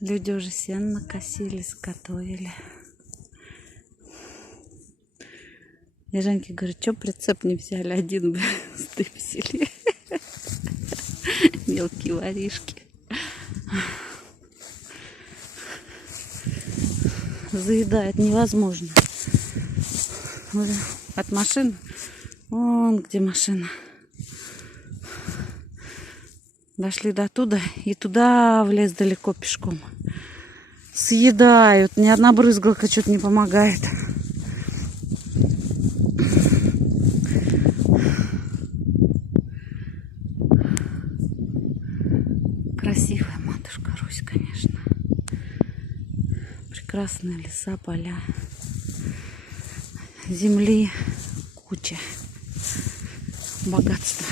Люди уже сено накосили, заготовили. И Женьке говорит, что прицеп не взяли, один бы стыпсили. Мелкие воришки. Заедает невозможно. От машин. Вон где машина. Дошли до туда и туда в лес далеко пешком. Съедают. Ни одна брызгалка что-то не помогает. Красивая матушка Русь, конечно. Прекрасные леса, поля. Земли куча. Богатство.